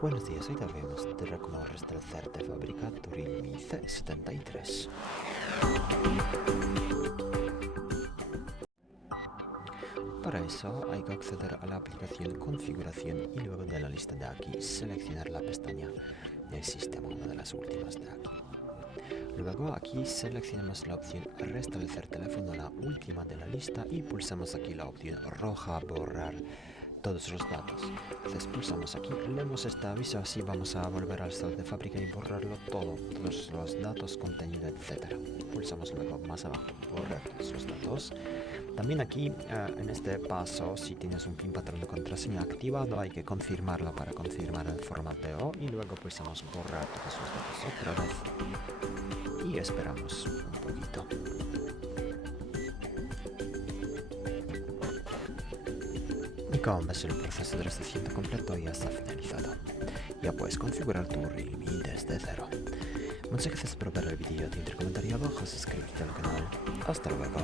Buenos días, hoy te voy a mostrar cómo restablecer de fábrica tu REALME C73. Para eso hay que acceder a la aplicación Configuración y luego de la lista de aquí seleccionar la pestaña del Sistema, una de las últimas de aquí. Luego aquí seleccionamos la opción Restablecer teléfono, la última de la lista, y pulsamos aquí la opción roja borrar todos los datos. Entonces pulsamos aquí, leemos este aviso, así vamos a volver al estado de fábrica y borrarlo todo, todos los datos, contenido, etc. Pulsamos luego más abajo, borrar todos los datos. También aquí, en este paso, si tienes un PIN patrón de contraseña activado, hay que confirmarlo para confirmar el formateo y luego pulsamos borrar todos los datos otra vez y esperamos un poquito. Y como ves, el proceso de restablecimiento completo ya está finalizado. Ya puedes configurar tu REALME desde cero. Muchas gracias por ver el vídeo, te comentario abajo, suscríbete al canal. Hasta luego.